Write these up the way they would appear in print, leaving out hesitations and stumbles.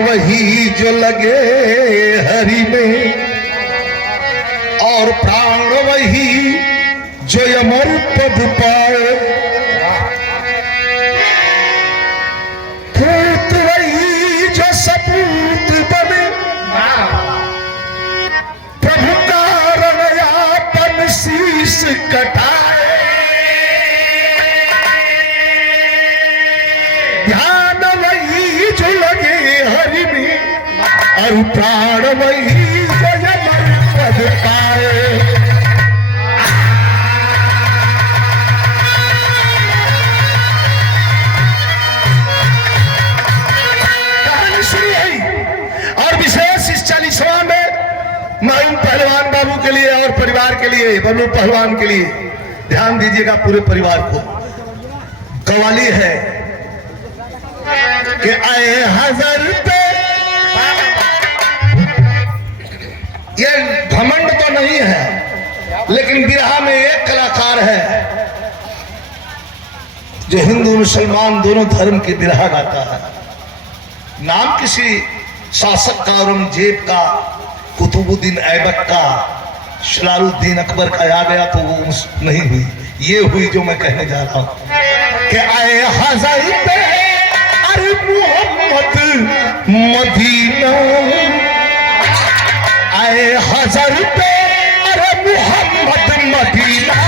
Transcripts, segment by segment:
वही जो लगे हरि में, और प्राण वही जो अमर पद पाए। पूत वही जो सपूत बने, प्रभु कारण यापन शीश कटाए। ध्यान वही जो लगे हरि में, और प्राण वही जो अमर पद पाए। और विशेष इस 40वां में मायूम पहलवान बाबू के लिए और परिवार के लिए, बबलू पहलवान के लिए ध्यान दीजिएगा पूरे परिवार को। कव्वाली है कि आए हज़र पे, ये घमंड तो नहीं है, लेकिन बिरहा में एक कलाकार है जो हिंदू मुसलमान दोनों धर्म की बिरहा गाता है। नाम किसी शासक का, औरंगजेब का, कुतुबुद्दीन ऐबक का, सलारुद्दीन अकबर का आ गया तो वो नहीं हुई, ये हुई जो मैं कहने जा रहा हूं कि आए हज़र पे अरे मोहम्मद मदीना, आए हज़र पे अरे मोहम्मद मदीना,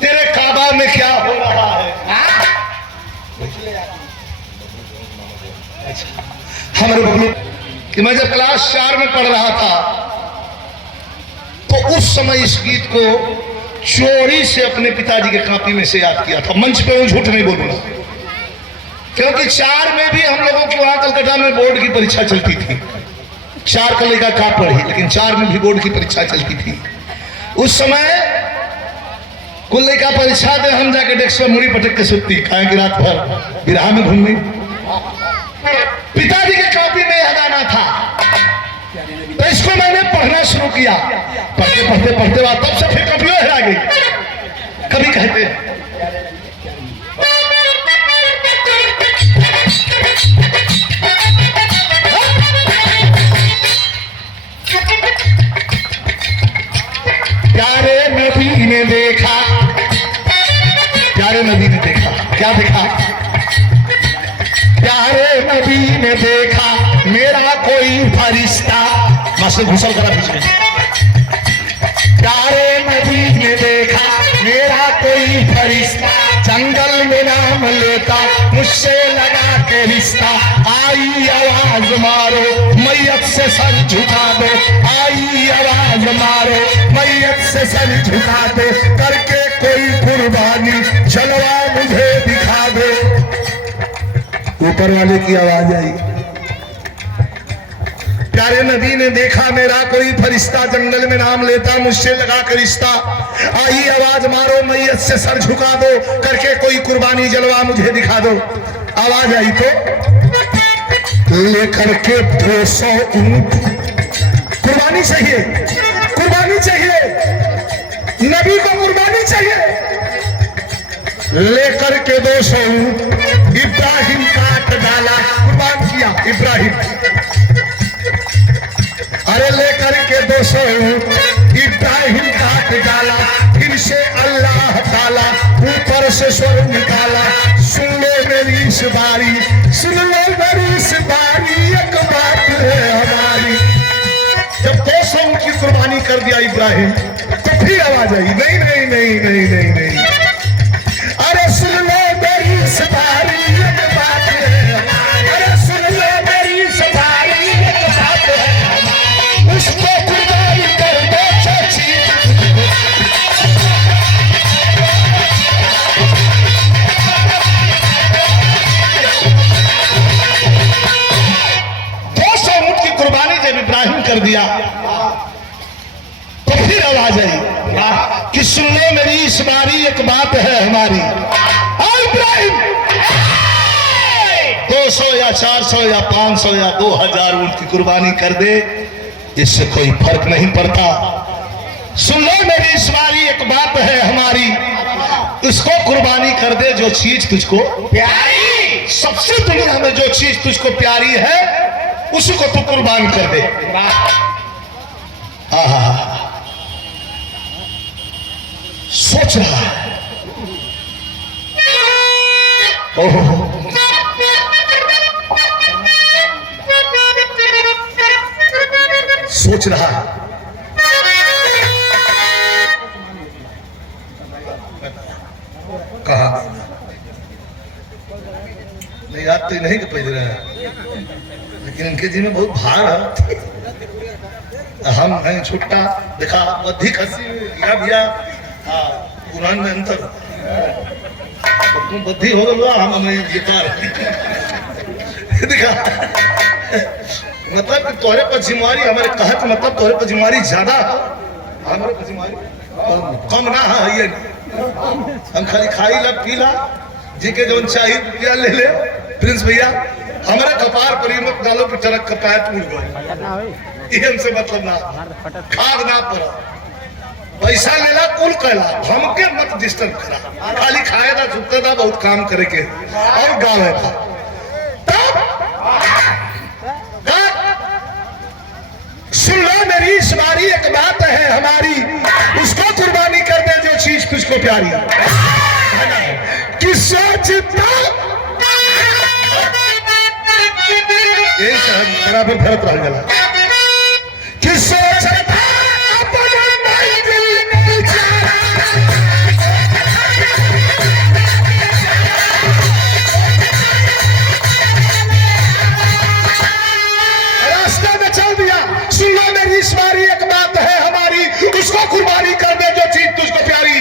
तेरे काबा में क्या हो रहा है। हमारे बबलू कि मैं जब क्लास 4 में पढ़ रहा था तो उस समय इस गीत को चोरी से अपने पिताजी के कॉपी में से याद किया था। मंच पे वो झूठ नहीं बोलूंगा, क्योंकि 4 में भी हम लोगों की वहां कलकत्ता में बोर्ड की परीक्षा चलती थी। 4 का लेकर का पढ़ी, लेकिन 4 में भी बोर्ड की परीक्षा चलती थी। उस समय कुल लेकर परीक्षा दे, हम जाके डेस्क पर मुड़ी पटक के सुनती, खाए की रात भर बिरहा में घूमनी। पिताजी के कॉपी में यह गाना था, तो इसको मैंने पढ़ना शुरू किया। पढ़ते पढ़ते पढ़ते बाद तब से फिर कॉपियों हेरा गई। कभी कहते हैं प्यारे नबी ने देखा, प्यारे नबी ने देखा, क्या देखा? प्यारे नबी ने देखा मेरा कोई फरिश्ता, मस्त घुसल करा पीछे। प्यारे नबी ने देखा मेरा कोई फरिश्ता, जंगल में नाम लेता मुझसे लगा के रिश्ता। आई आवाज मारो मैयत से सर झुका दो, आई आवाज मारो मैयत से सर झुका दो, करके कोई कुर्बानी जलवा मुझे दिखा दो। ऊपर वाले की आवाज आई, प्यारे नबी ने देखा मेरा कोई फरिश्ता, जंगल में नाम लेता मुझसे लगा कर रिश्ता। आई आवाज मारो मैयत से सर झुका दो, करके कोई कुर्बानी जलवा मुझे दिखा दो। आवाज आई तो लेकर के 200 ऊंट, कुर्बानी चाहिए, कुर्बानी चाहिए, नबी को कुर्बानी चाहिए। लेकर के 200 ऊंट इब्राहिम काट डाला, कुर्बान किया इब्राहिम। अरे लेकर के 200 इब्राहिम काट डाला, फिर से अल्लाह ताला ऊपर से स्वर निकाला। सुन लो मेरी इस बारी, सुन लो मेरी इस बारी, एक बात है हमारी। जब 200 की कुर्बानी कर दिया इब्राहिम तो फिर आवाज आई, नहीं नहीं नहीं नहीं नहीं नहीं, अरे सुन लो मेरी इस बारी, एक बात है हमारी। अरे सुन लो मेरी इस बारी, एक बात है हमारी। उसको कुर्बानी कर दो चाची, कुर्बानी जब इब्राहिम कर दिया तो फिर आवाज आई कि सुन लो मेरी इस बारी, एक बात है हमारी। इब्राहिम 200 या 400 या 500 या 2000 ऊंट की कुर्बानी कर दे, इससे कोई फर्क नहीं पड़ता। सुन लो मेरी इस बारी, एक बात है हमारी। इसको कुर्बानी कर दे जो चीज तुझको प्यारी, सबसे दुनिया में जो चीज तुझको प्यारी है उसी को तू कुर्बान कर दे। सोच रहा है, ओहो सोच रहा है, कहा नहीं याद तो नहीं कि पहले रहा, लेकिन इनके जी में बहुत भार है। हम हैं छुट्टा देखा, अधिक हंसी या भैया कुरान में अंतर, तुम बुद्धि हो गया, हम हमें बेकार देखा। मतलब कि तोहरे पर जिम्मेवारी हमारे कहत, मतलब तोहरे पर जिम्मेवारी ज्यादा है, हमारे पर जिम्मेवारी कम ना है। ये हम खाली खाई ला पी ला, जी के जो चाहिए पिया ले ले। प्रिंस भैया हमारे कपार पर ही मत डालो कि टरक का पैर टूट गए, हमसे मतलब ना, खाद ना पड़ा, पैसा लेला कुल कहला, हमके मत डिस्टर्ब करा, खाली खाएगा झुकेगा, बहुत काम करे के और गावे था। सुन लो मेरी इस बारी, एक बात है हमारी। उसको कुर्बानी कर दे जो चीज तुझको प्यारी, कि सोचता मेरा भी भरत रह गया कि सोचता अपना मंजिल में जाना, रास्ते में चल दिया। सुन लो मेरी इस बारी, एक बात है हमारी। उसको कुर्बानी कर दे जो चीज तुझको प्यारी।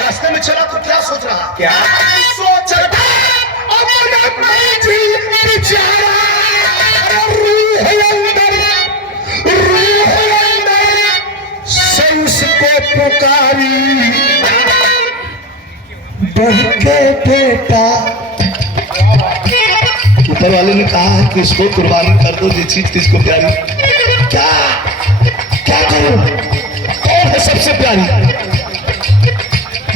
रास्ते में चला तो क्या सोच रहा, क्या सोचता अपना मंजिल में जाना, पुकारी के बेटा। ऊपर वाले ने कहा है कि इसको कुर्बानी कर दो जो चीज किसको प्यारी। क्या क्या करो, कौन है सबसे प्यारी?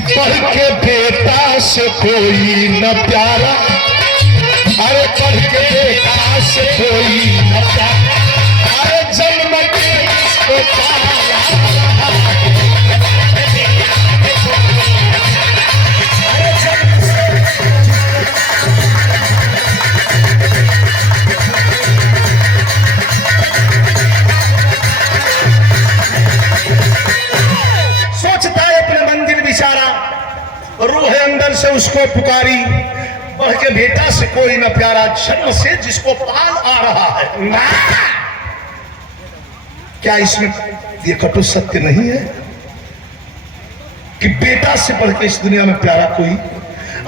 बढ़ के बेटा से कोई न प्यारा, अरे बढ़ के बेटा से कोई न प्यारा, अरे जन्म के इसको पाला। जिसको पुकारी, बढ़ के बेटा से कोई न प्यारा, जन्म से जिसको पाल आ रहा है। क्या इसमें ये कटु सत्य नहीं है कि बेटा से बढ़ के इस दुनिया में प्यारा कोई,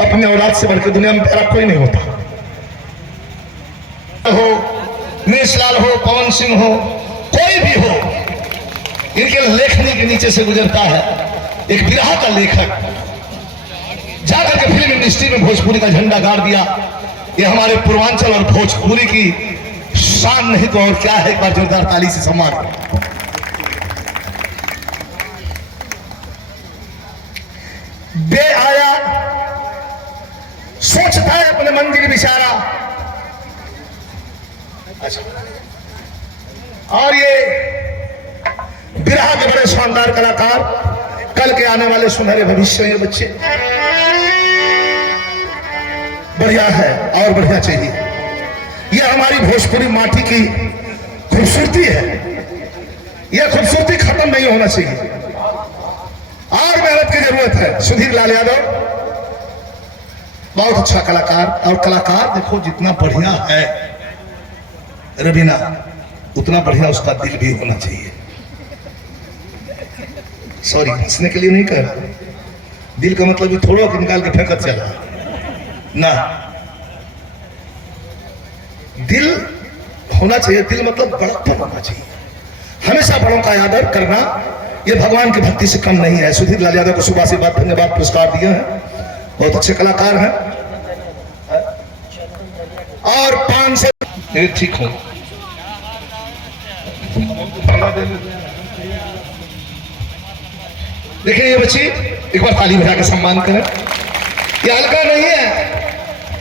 अपने औलाद से बढ़ के दुनिया में प्यारा कोई नहीं होता। हो नीशलाल हो, पवन सिंह हो, कोई भी हो, इनके लेखनी के नीचे से गुजरता है एक बिरहा का लेखक, जाकर के फिल्म इंडस्ट्री में भोजपुरी का झंडा गाड़ दिया। ये हमारे पूर्वांचल और भोजपुरी की शान नहीं तो और क्या है। एक बार जोरदार ताली से सम्मान। बे आया सोचता है अपने मंजिल बिचारा। अच्छा, और ये बिरहा के बड़े शानदार कलाकार, कल के आने वाले सुनहरे भविष्य ये बच्चे, बढ़िया है और बढ़िया चाहिए। यह हमारी भोजपुरी माटी की खूबसूरती है। यह खूबसूरती खत्म नहीं होना चाहिए और मेहनत की जरूरत है। सुधीर लाल यादव बहुत अच्छा कलाकार, और कलाकार देखो जितना बढ़िया है रवीना, उतना बढ़िया उसका दिल भी होना चाहिए। सॉरी, हंसने के लिए नहीं कह रहा, दिल का मतलब थोड़ा कि निकाल के फेंकत चला ना, दिल होना चाहिए। दिल मतलब बड़प्पन होना चाहिए। हमेशा बड़ों का आदर करना ये भगवान की भक्ति से कम नहीं है। सुधीर लाल यादव को सुबह से बात धन्यवाद पुरस्कार दिया है, बहुत अच्छे कलाकार हैं। और 500 ठीक हो। देखिए ये बच्ची, एक बार ताली बजा के सम्मान करें। ये हल्का नहीं है,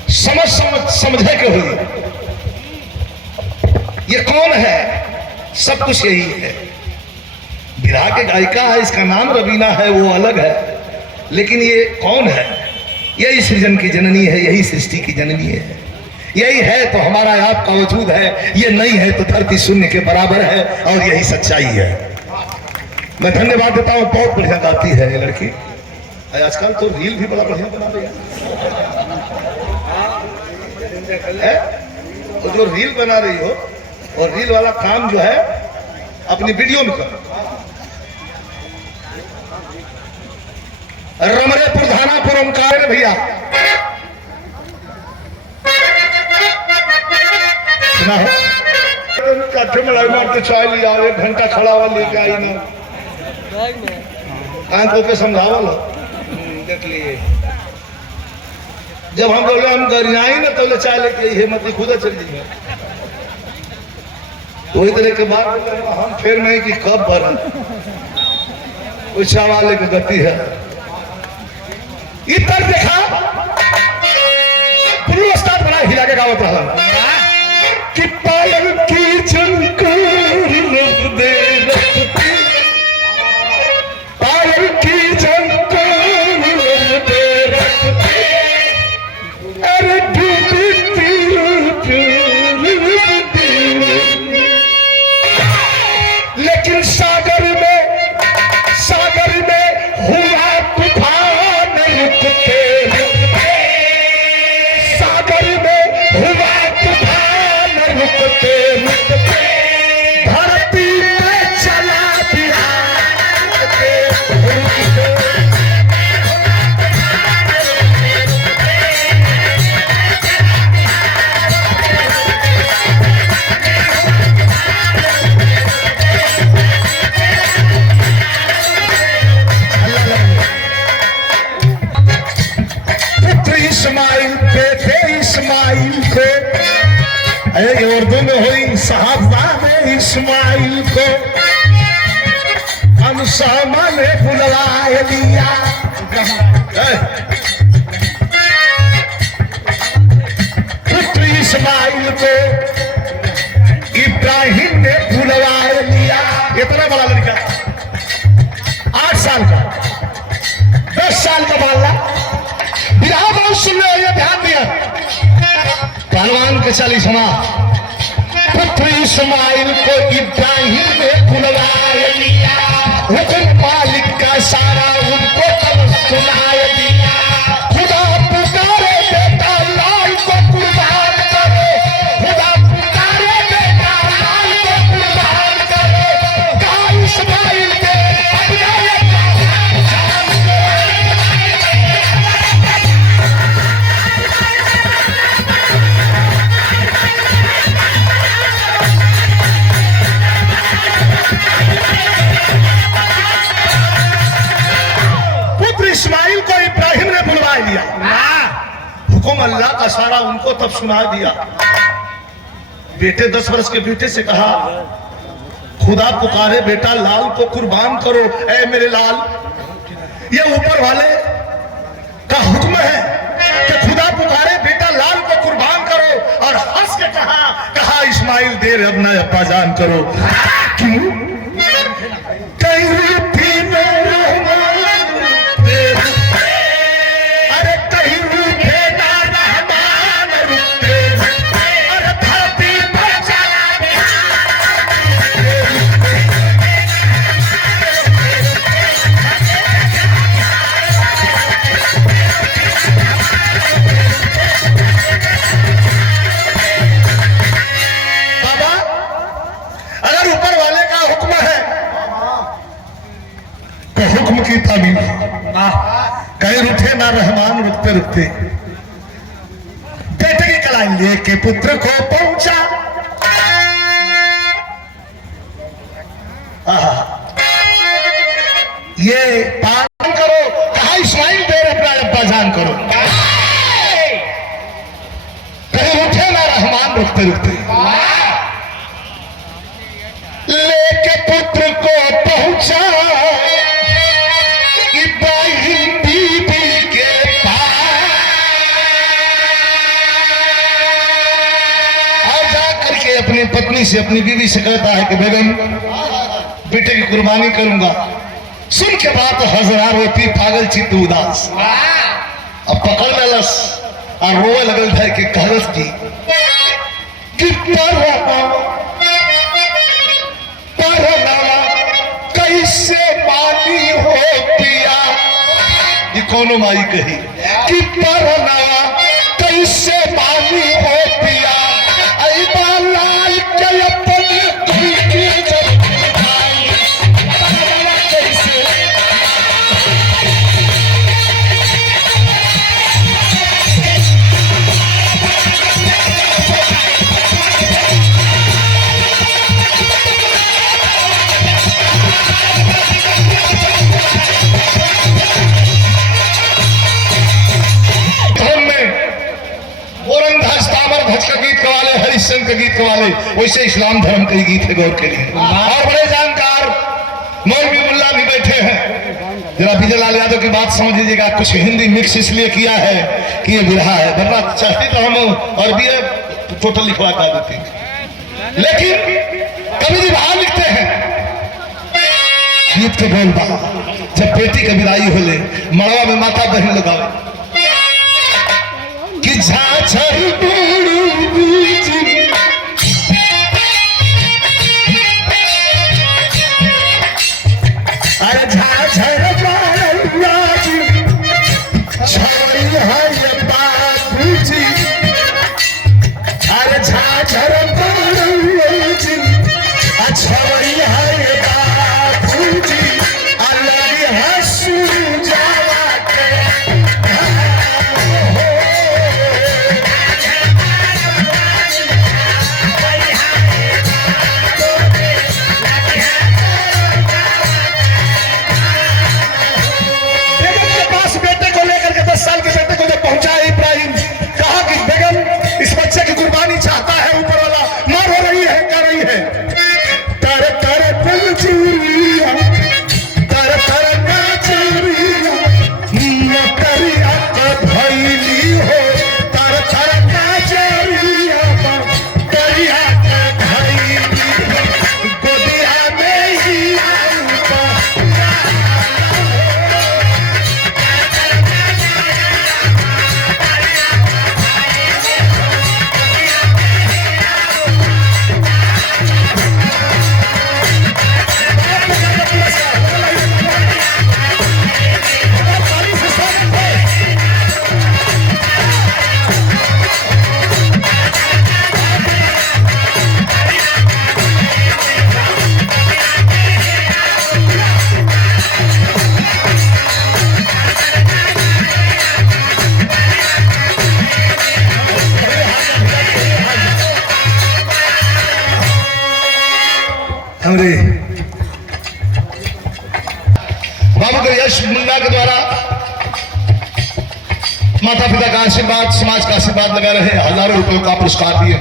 समझे के हुई। ये कौन है? सब कुछ यही है। बिरहा के गायिका है, इसका नाम रवीना है, वो अलग है, लेकिन ये कौन है? यही सृजन की जननी है, यही सृष्टि की जननी है। यही है तो हमारा आपका वजूद है, ये नहीं है तो धरती शून्य के बराबर है, और यही सच्चाई है। मैं धन्यवाद देता हूँ। बहुत बढ़िया गाती है ये लड़की। आजकल तो रील भी बड़ा बढ़िया बना रही है। तो जो रील बना रही हो, और रील वाला काम जो है अपनी वीडियो में करो। रमरेपुर धानापुर ओंकार भैया सुना हो, काठे में मार के चाय लिया, 1 घंटा खड़ा हुआ लेके आई ना, को के समझावल देख लिए। जब हम बोले हम घर आई ना तो ले चाय लेके हिम्मत खुद चल दी। वही तरह के बाद हम फिर नहीं कि कब भरन, उछा वाले की गति है। इधर देखा पूरी उस्ताद बड़ा हिला के गावत रहा कि पायल की झनकार दे रखती, पायल की झनकार दे रखती, अरे डूबती लेकिन सागर में हुआ तूफान रुकते रुकते, सागर में हुआ तूफान रुकते रुकते, धरती पे चला बिहार के रुकते। इस्माइल को, उर्दू में हुई साहबजादे इस्माइल को अनसामा ने बुलवा लिया। पुत्र इस्माइल को इब्राहिम ने बुलवा लिया। इतना बड़ा लड़का, 8 साल का, 10 साल का बाला। बिरहा बहुत सुन रहे, ये ध्यान दिया। पहलवान के चली सुना, पुत्र इस्माइल को इब्राहिम ने बुलवा लिया, हुक्म मालिक का सारा उनको तब सुना दिया। खुदा अल्लाह का सारा उनको तब सुना दिया। बेटे 10 वर्ष के बेटे से कहा, खुदा पुकारे बेटा लाल को कुर्बान करो। ऐ मेरे लाल, ये ऊपर वाले का हुक्म है कि खुदा पुकारे बेटा लाल को कुर्बान करो। और हंस के कहा इस्माइल देर अब ना अब्बा जान करो। क्यों? की तामील कहीं रुठे ना रहमान रुकते रुकते बेटे की कलाई लेके पुत्र को पहुंचा। ये पालन करो, कहा इस्माइल देर अपना अब्बा जान करो। कहीं रुठे ना रहमान रुकते रुकते लेके पुत्र को पहुंचा। अपनी पत्नी से, अपनी बीवी से कहता है कि बेगम बेटे की कुर्बानी करूंगा। सुन के बात हजरा रोती पागल चित्त उदास। अब पकड़ लेलस और रोए लगल है कि कहलस की कैसे मानी हो पिया। ये कौनो माई कही कि परनावा कैसे मानी हो पिया। हरिश्चंद्र के गीत वाले वैसे इस्लाम धर्म के गीत है गौर के लिए। और बड़े जानकार मौलवी मुल्ला भी बैठे हैं। जरा विजय लाल यादव की बात समझ लीजिएगा। कुछ हिंदी मिक्स इसलिए किया है कि ये बिरहा है, वरना चाहती तो हम और भी टोटल लिखवा कर देती। लेकिन कवि जी भाव लिखते हैं गीत के बोल बा, जब बेटी का विदाई होले मड़वा में माता बहन लगावे कि झाझर बाबू गणेश मुन्ना के द्वारा माता पिता का आशीर्वाद, समाज का आशीर्वाद लगा रहे, हजारों रुपयों का पुरस्कार दिए।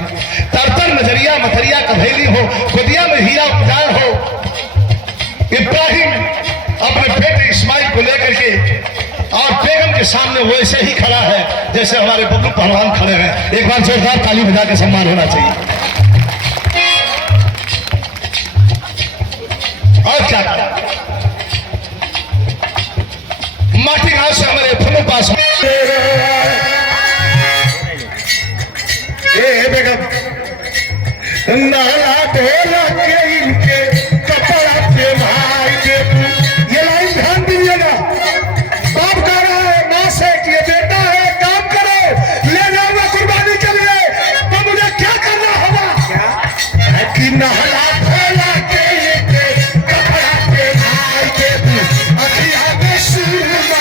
तरतर नजरिया मथरिया कभेली हो, गोदिया में हीरा उपजाए हो। इब्राहिम अपने बेटे इस्माइल को लेकर के और बेगम के सामने वैसे ही खड़ा है जैसे हमारे बब्लू पहलवान खड़े हैं। एक बार जोरदार ताली बजा के सम्मान होना चाहिए। और क्या माटी गांव से हमारे फुल पास बेगम नाला ढोला के इनके कपड़ा के भाई के, ये लाइन ध्यान दीजिएगा। बाप कह रहा है माँ से कि ये बेटा है, काम करो, ले जाऊंगा कुर्बानी के लिए, तो मुझे क्या करना होगा कि नहला ढोला के इनके कपड़ा के भाई के, अखिया में सुरमा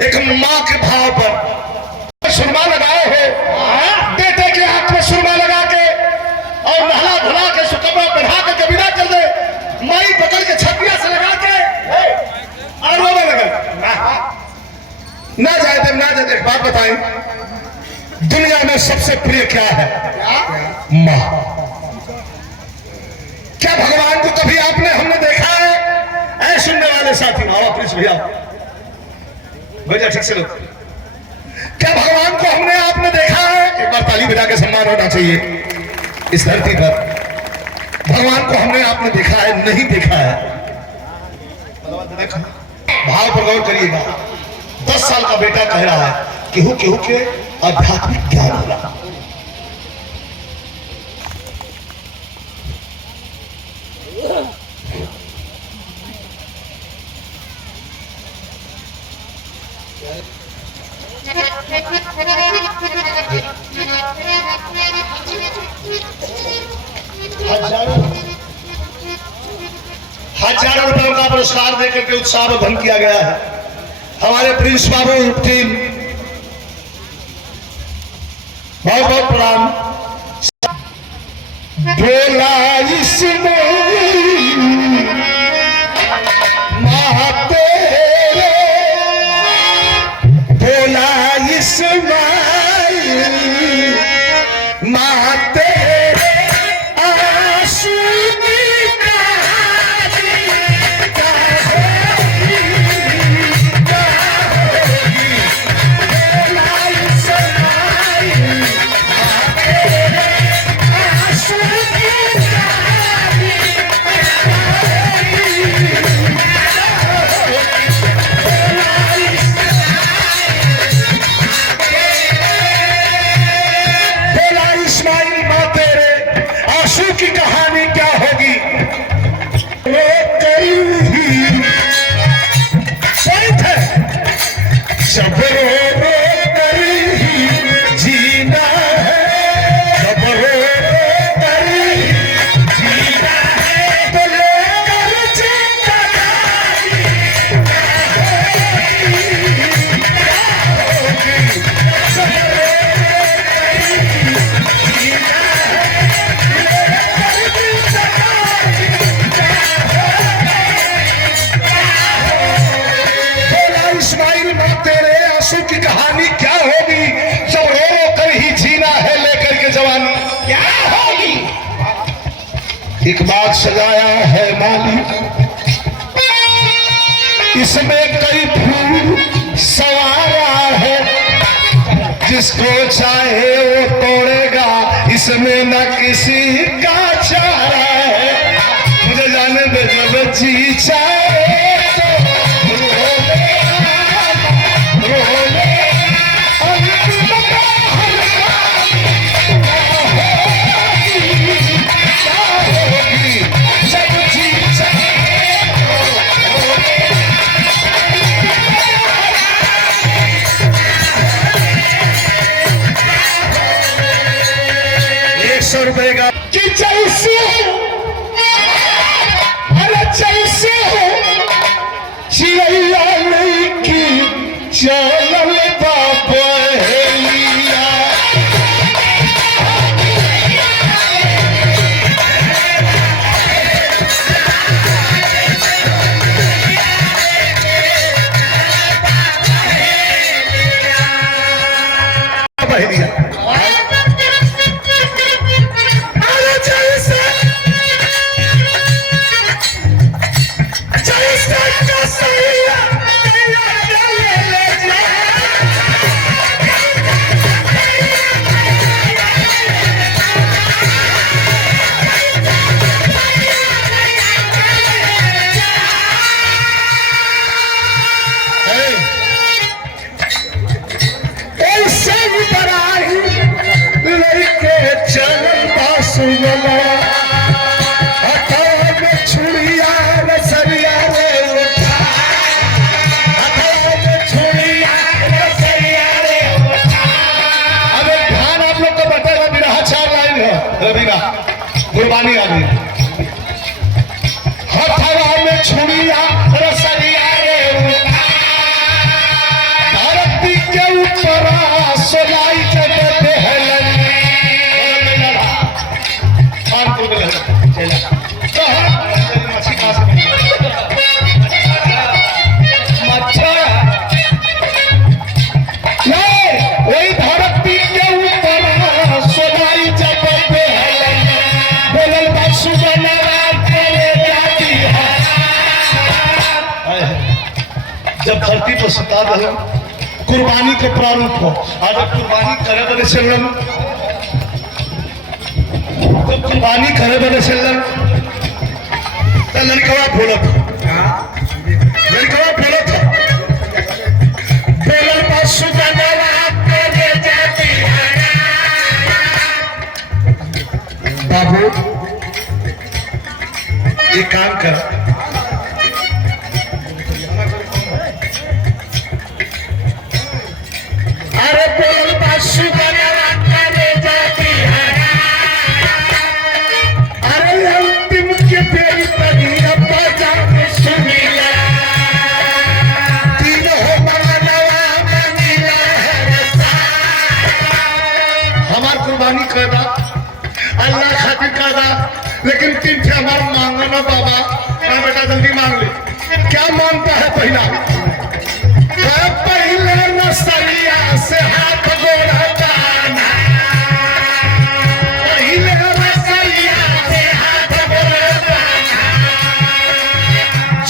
एक माँ के भाव पर सुरमा लगाए हो, बेटे के हाथ में सुरमा लगा के और नहला धुला के सुकमा पहना के कबीरा कर दे, माई पकड़ के छतिया से लगा के और रोने लगे। ना जाए दे, ना जाए दे। बात बताएं, दुनिया में सबसे प्रिय क्या है? माँ। क्या भगवान को कभी आपने हमने देखा है? ऐ सुनने वाले साथी, आओ प्लीज भैया भैया ठीक से लोग, क्या भगवान को हमने आपने देखा है? एक बार ताली बजा के सम्मान होना चाहिए। इस धरती पर भगवान को हमने आपने देखा है? नहीं देखा है। भाव पर गौर करिएगा। 10 साल का बेटा कह रहा है केहू केहू के आध्यात्मिक ज्ञान हो रहा। हजारों रुपयों का पुरस्कार देकर के उत्साहवर्धन किया गया है। हमारे प्रिंस बाबू टीम बहुत बहुत प्रणाम। बोला इसमें तेरे, बोला इसमें की कहानी क्या होगी? जब रो रो कर ही जीना है, जब रो रो कर ही जीना है, तो लेकर जिंदगानी जब रो रो कर ही जीना की कहानी क्या होगी? जब रो रो कर ही जीना है लेकर के जवानी क्या होगी? एक बात सजाया है माली, इसमें कई फूल सवारा है, जिसको चाहे वो तोड़ेगा, इसमें न किसी का चारा है। मुझे जाने दे जब जी चाहे रुपए का कि जैसे अरे जैसे हो कुर्बानी आ गई। हथवा में छुरिया रसरिया रे धरती के ऊपर सोलाई जगत है वही धरती के ऊपर सोलाई जगत है बोलल बसु बनवा करे जाती है। जब धरती पर सुता दे कुर्बानी के प्रारूप हो आज कुर्बानी करे बने चलन जब कुर्बानी करे बने चलन तो लड़कवा बोलत बोलल बसु बनवा करे जाती है। बाबू ये काम कर अरे बोल बसु बनवा करे जाती है। अरे अंतिम के फेरी पड़ी अब्बा जान सुनिला तीन हो मनवा मंगिला हमार कुर्बानी करदा अल्लाह खातिर करदा लेकिन तीन थे हमार मांगो ना बाबा बेटा जल्दी मांग ले। क्या मांगता है पहला पहले नसरिया से हाथ गोड़ाना पहले नसरिया से हाथ गोड़ाना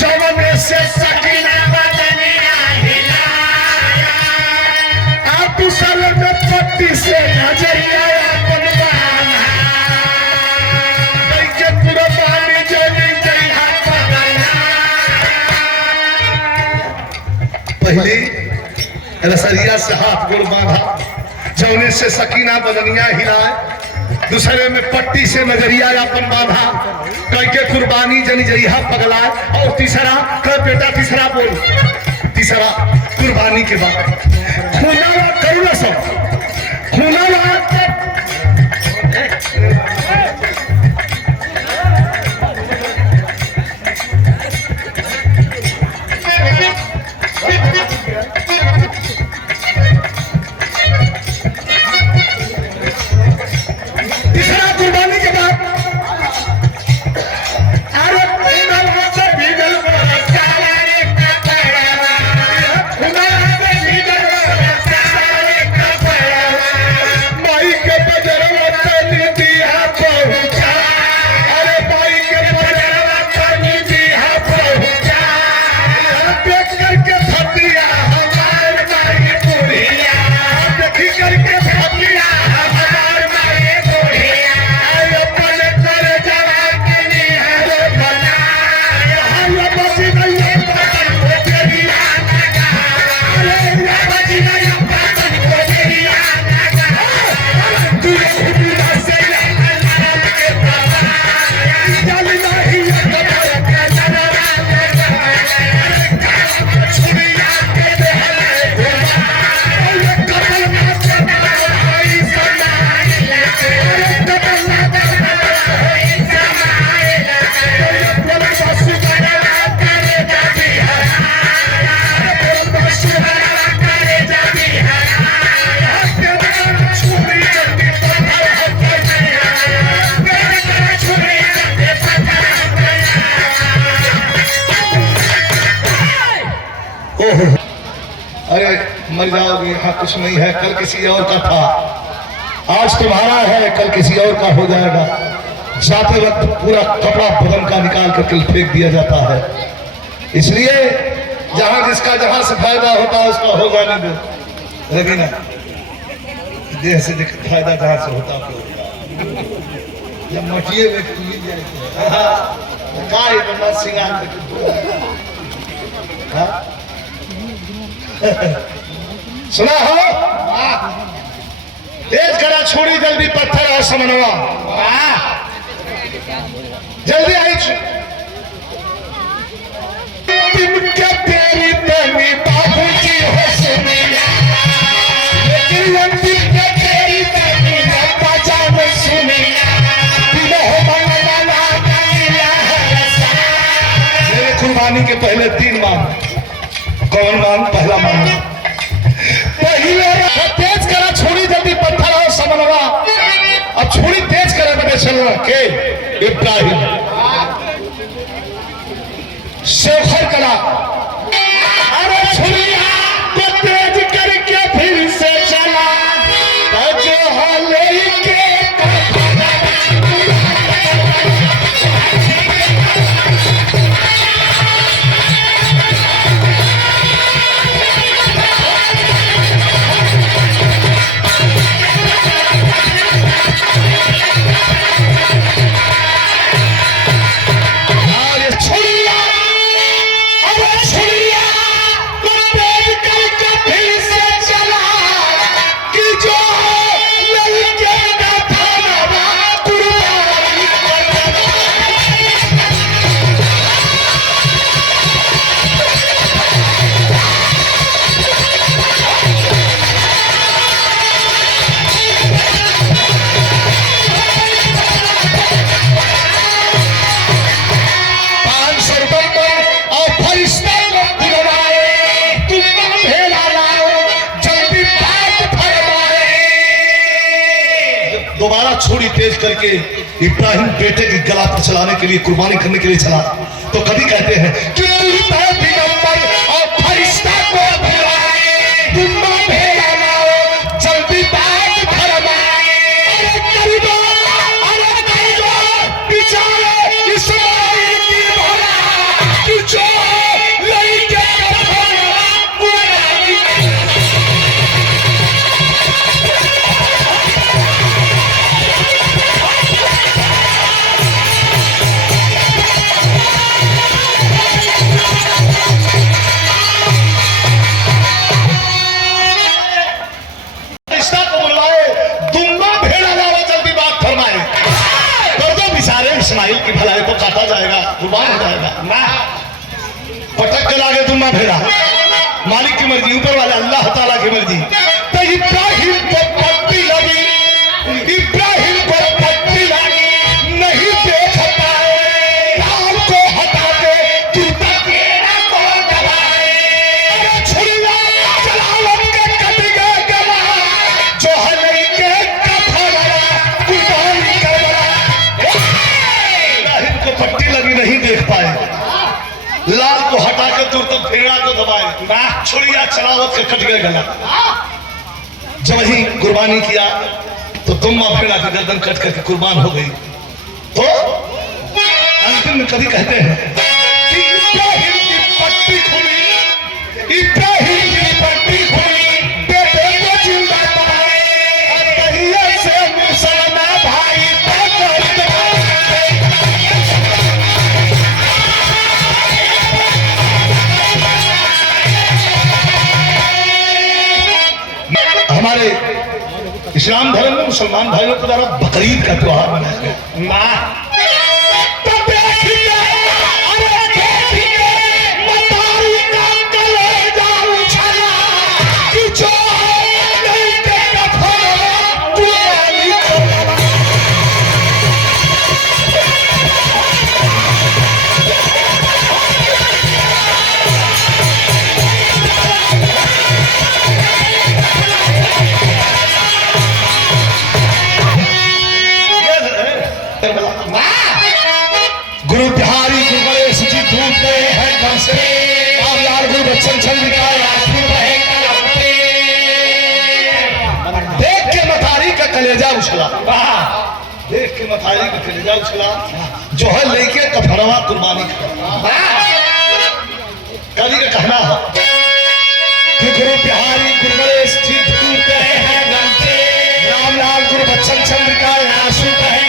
जवने से सकीना बदनिया हिलाया आप दूसरे में पट्टी से नजरिया अपन बहाना के पूरा पानी जली जई हाथ पकड़ना पहले रसरिया से हाथ गोड़ बांधा जौने से सकीना बदनिया हिलाए दूसरे में पट्टी से नजरिया अपन बांधा कह के कुर्बानी जनी जरिया पगलाए और तीसरा कह बेटा तीसरा बोल तीसरा कुर्बानी के बाद खूनावा करुणा सब खूनावा अरे मर जाओगे यहाँ कुछ नहीं है कल किसी और का था आज तुम्हारा है कल किसी और का हो जाएगा। जाते वक्त पूरा कपड़ा बदन का निकाल कर फेंक दिया जाता है इसलिए जहां जिसका जहां से फायदा होता है उसका हो जाने दो। रवीना देह से फायदा जहां से होता है जब मटिए में मिल जाए सिंगार सुना हो तेज करा छोड़ी जल्दी पत्थर और समनवा जल्दी आई तेरी तनी बाबूजी हो सुनिया लेकिन तेरी तनी बाबा जान सुनिया हो कुर्बानी के पहले 3 मांग। कौन मांग? पहला मांग पहले तेज करा छोड़ी जल्दी पत्थर और समनवा। अब छोड़ी तेज करा तो चलना के इब्राहिम शेखर कला। अरे छुरिया को तेज करके फिर से चला जो हाले के दोबारा छोड़ी तेज करके इब्राहिम बेटे की गला पर चलाने के लिए, कुर्बानी करने के लिए चला तो कभी कहते हैं कि और फरिश्ता को जल्दी बात फरमाए। इस्माइल की भलाई को काटा जाएगा, कुर्बान हो जाएगा ना। पटक कर आगे दुम्मा भेड़ा, मालिक की मर्जी, ऊपर वाले अल्लाह ताला की मर्जी। तो इब्राहिम को पट्टी लगी, इब्राहिम को पट्टी लगी, नहीं देख पाए, लाल को हटा के जूता केरा को दबाए। छुरिया जलावत के कट गए गला, जो हलई के कफला कुर्बानी करवा। इब्राहिम को पट्टी लगी, नहीं देख पाए, लाल को हटा के दूर तक भेड़ा को दबाए, छुरिया चलावत के कट गए गला। जब वही कुर्बानी किया तो दुम्मा भेड़ा की गर्दन कट करके कुर्बान हो गई। तो अंतिम में कभी कहते हैं कि इब्राहिम की पट्टी खुली, इब्राहिम की पट्टी खुली, बेटे को जिंदा पाए, तहिया से मुसलमान भाई हमारे इस्लाम धर्म में मुसलमान भाइयों के द्वारा बकरीद का त्योहार मनाया गया। गुरु बिहारी गुरु गणेश जी दूध गए हैं घर से, लाल गुरु बच्चन चंद्रिका देख के मथारी का कलेजा उछला, देख के मथारी का कलेजा उछला, जो है लेके कफरवा कुर्बानी कवि का कहना है कि गुरु बिहारी गुरु गणेश जी दूध गए हैं घर से, रामलाल गुरु बच्चन चंद्रिका आंसू बहे